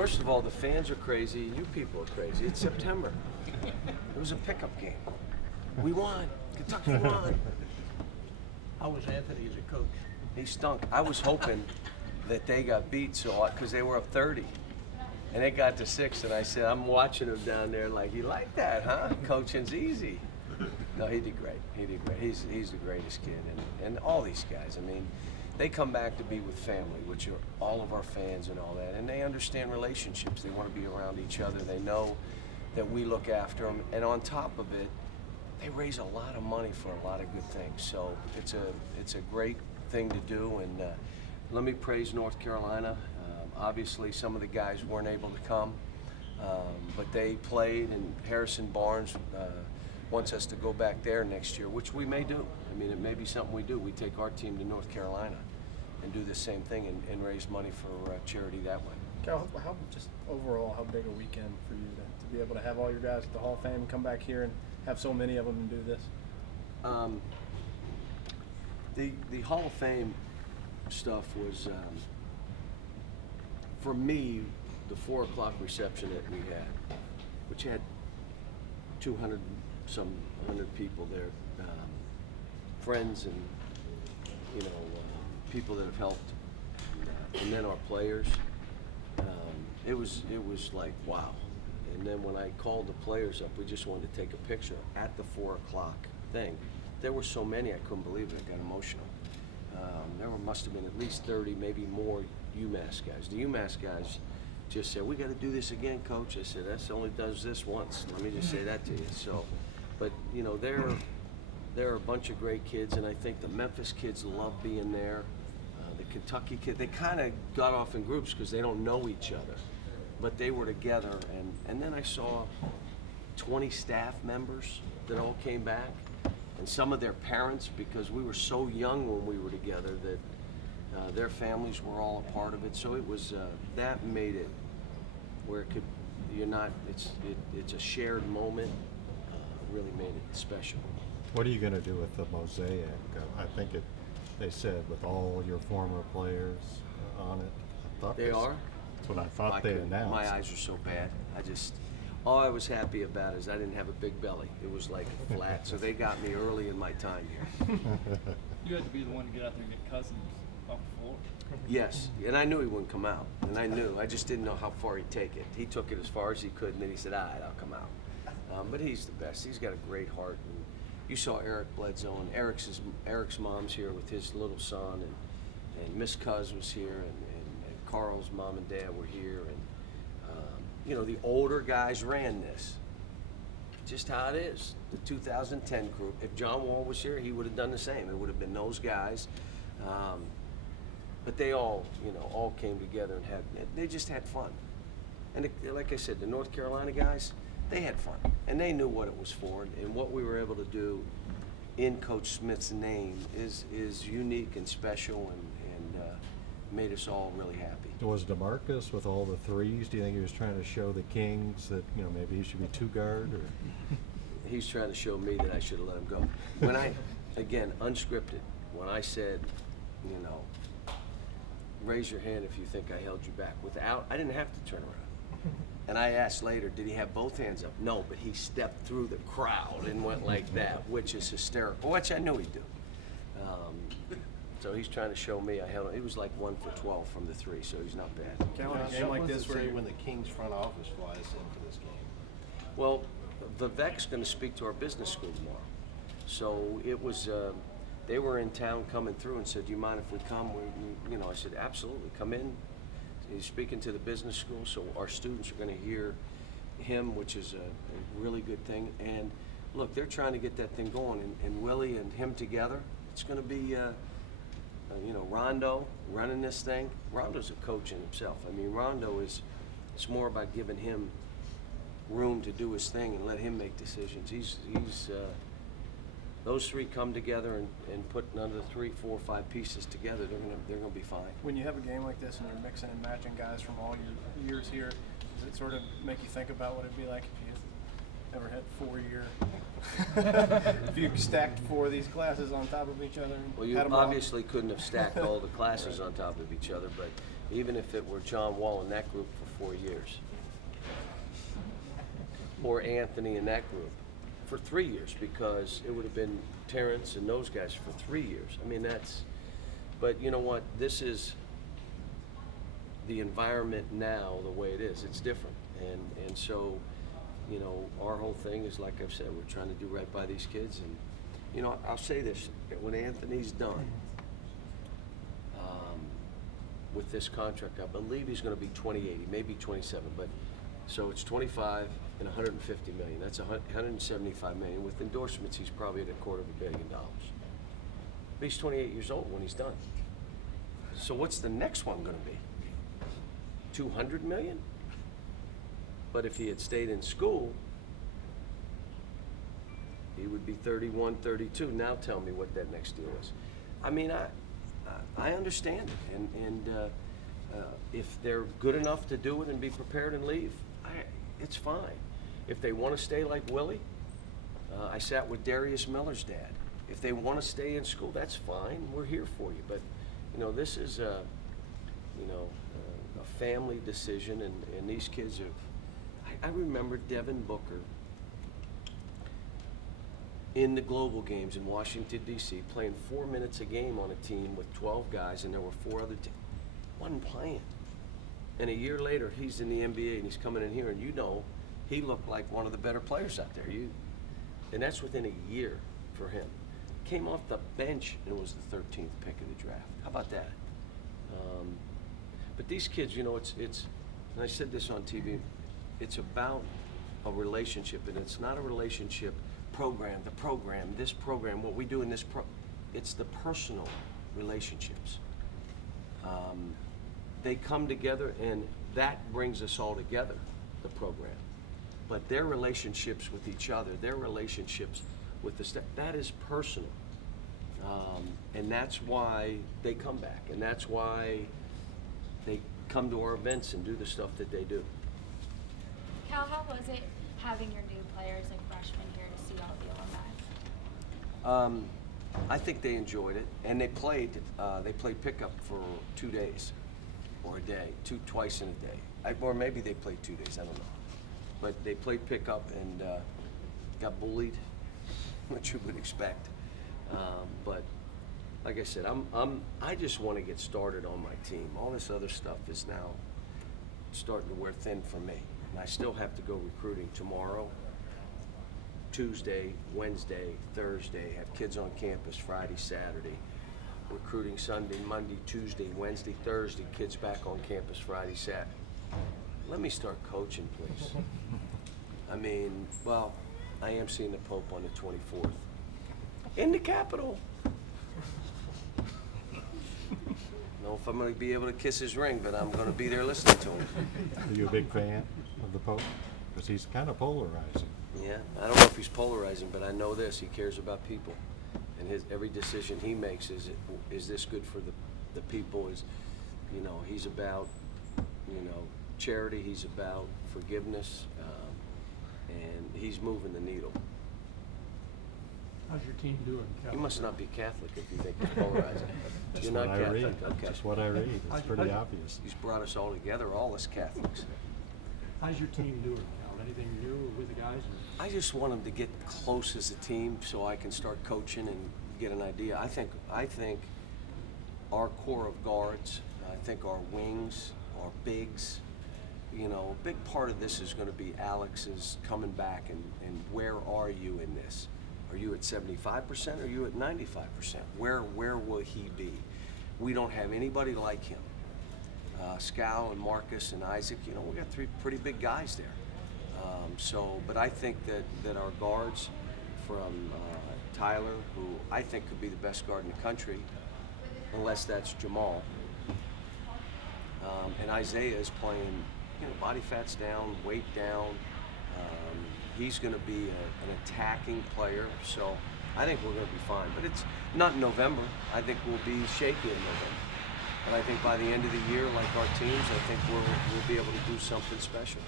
First of all, the fans are crazy. You people are crazy. It's September. It was a pickup game. We won. Kentucky won. How was Anthony as a coach? He stunk. I was hoping that they got beat because they were up 30. And they got to 6, and I said, I'm watching him down there like, you like that, huh? Coaching's easy. No, he did great. He did great. He's the greatest kid. And all these guys, I mean, they come back to be with family, which are all of our fans and all that. And they understand relationships. They want to be around each other. They know that we look after them. And on top of it, they raise a lot of money for a lot of good things. So it's a great thing to do. And let me praise North Carolina. Obviously, some of the guys weren't able to come, but they played, and Harrison Barnes wants us to go back there next year, which we may do. I mean, it may be something we do. We take our team to North Carolina and do the same thing and raise money for charity that way. Cal, how just overall, how big a weekend for you to be able to have all your guys at the Hall of Fame, come back here and have so many of them and do this? The Hall of Fame stuff was, for me, the 4 o'clock reception that we had, which had 200 some 100 people there, friends and people that have helped, and then our players. It was like wow. And then when I called the players up, we just wanted to take a picture at the 4 o'clock thing. There were so many, I couldn't believe it. I got emotional. Must have been at least 30, maybe more UMass guys. The UMass guys just said, we got to do this again, Coach. I said, that's only does this once. Let me just say that to you. So, but they're a bunch of great kids, and I think the Memphis kids love being there. The Kentucky kids, they kind of got off in groups because they don't know each other, but they were together. And then I saw 20 staff members that all came back, and some of their parents, because we were so young when we were together that their families were all a part of it. So it was that made it where it could, it's a shared moment. Really made it special. What are you going to do with the mosaic? I think they said with all your former players on it. I thought they are? That's what I thought they announced. My eyes are so bad. All I was happy about is I didn't have a big belly. It was like flat, so they got me early in my time here. You had to be the one to get out there and get Cousins off the floor. Yes, and I knew he wouldn't come out, and I just didn't know how far he'd take it. He took it as far as he could, and then he said, all right, I'll come out. But he's the best. He's got a great heart. And you saw Eric Bledsoe, and Eric's mom's here with his little son, and Miss Cuz was here, and Carl's mom and dad were here, and the older guys ran this. Just how it is. The 2010 group. If John Wall was here, he would have done the same. It would have been those guys. But they all came together and they just had fun. And like I said, the North Carolina guys, they had fun, and they knew what it was for, and what we were able to do in Coach Smith's name is unique and special, and made us all really happy. Was DeMarcus with all the threes? Do you think he was trying to show the Kings that maybe he should be 2-guard? Or he's trying to show me that I should have let him go. When again, unscripted, when I said, raise your hand if you think I held you back. I didn't have to turn around. And I asked later, did he have both hands up? No, but he stepped through the crowd and went like that, which is hysterical, which I knew he'd do. So he's trying to show me I held him. It was like 1 for 12 from the 3, so he's not bad. Cal, in a game like this, where when the Kings front office flies in for this game? Well, Vivek's going to speak to our business school tomorrow. So it was, they were in town coming through and said, do you mind if we come? I said, absolutely, come in. He's speaking to the business school, so our students are going to hear him, which is a really good thing. And look, they're trying to get that thing going, and Willie and him together, it's going to be, Rondo running this thing. Rondo's a coach in himself. I mean, Rondo it's more about giving him room to do his thing and let him make decisions. Those 3 come together and put another 3, 4, 5 pieces together, they're gonna be fine. when you have a game like this and you're mixing and matching guys from all your years here, does it sort of make you think about what it'd be like if you ever had 4-year, if you stacked 4 of these classes on top of each other? Well, you obviously couldn't have stacked all the classes on top of each other, but even if it were John Wall in that group for 4 years, or Anthony in that group for 3 years, because it would have been Terrence and those guys for 3 years. I mean, but you know what? This is the environment now, the way it is. It's different. And so, you know, our whole thing is, like I've said, we're trying to do right by these kids. And, you know, I'll say this, when Anthony's done with this contract, I believe he's going to be 28, maybe 27, but so it's 25 and 150 million. That's 175 million. With endorsements, he's probably at $250 million. But he's 28 years old when he's done. So what's the next one going to be? 200 million? But if he had stayed in school, he would be 31, 32. Now tell me what that next deal is. I mean, I understand it, and if they're good enough to do it and be prepared and leave, it's fine. If they want to stay like Willie, I sat with Darius Miller's dad. If they want to stay in school, that's fine. We're here for you. But you know, this is a family decision, and these kids have. I remember Devin Booker in the global games in Washington, D.C., playing 4 minutes a game on a team with 12 guys, and there were 4 other teams. Wasn't playing. And a year later, he's in the NBA, and he's coming in here, and you know, he looked like one of the better players out there. And that's within a year for him. Came off the bench and was the 13th pick of the draft. How about that? But these kids, you know, it's and I said this on TV, it's about a relationship, and it's not a relationship program, this program, what we do in this it's the personal relationships. They come together, and that brings us all together, the program. But their relationships with each other, their relationships with the staff, that is personal. And that's why they come back, and that's why they come to our events and do the stuff that they do. Cal, how was it having your new players and freshmen here to see all the alumni? I think they enjoyed it, and they played pickup for 2 days, or a day, twice in a day, or maybe they played 2 days. I don't know, but they played pickup and got bullied, which you would expect. But like I said, I just want to get started on my team. All this other stuff is now starting to wear thin for me, and I still have to go recruiting tomorrow, Tuesday, Wednesday, Thursday, have kids on campus Friday, Saturday, recruiting Sunday, Monday, Tuesday, Wednesday, Thursday, kids back on campus Friday, Saturday. Let me start coaching, please. I mean, well, I am seeing the Pope on the 24th in the Capitol. I don't know if I'm going to be able to kiss his ring, but I'm going to be there listening to him. Are you a big fan of the Pope? Because he's kind of polarizing. Yeah, I don't know if he's polarizing, but I know this: he cares about people, and every decision he makes is this good for the people? Is, you know, he's about, you know, charity. He's about forgiveness, and he's moving the needle. How's your team doing, Cal? You must not be Catholic if you think he's polarizing. Just You're what not I Catholic, read. okay? Just what I read. It's pretty obvious. He's brought us all together, all us Catholics. How's your team doing, Cal? Anything new with the guys? I just want them to get close as a team so I can start coaching and get an idea. I think our core of guards, I think our wings, our bigs, you know, a big part of this is going to be Alex's coming back and where are you in this? Are you at 75%? Or are you at 95%? Where will he be? We don't have anybody like him. Scal and Marcus and Isaac, you know, we got 3 pretty big guys there. But I think that our guards, from Tyler, who I think could be the best guard in the country, unless that's Jamal, and Isaiah is playing, you know, body fat's down, weight down. He's going to be an attacking player, so I think we're going to be fine. But it's not in November. I think we'll be shaky in November. But I think by the end of the year, like our teams, I think we'll be able to do something special.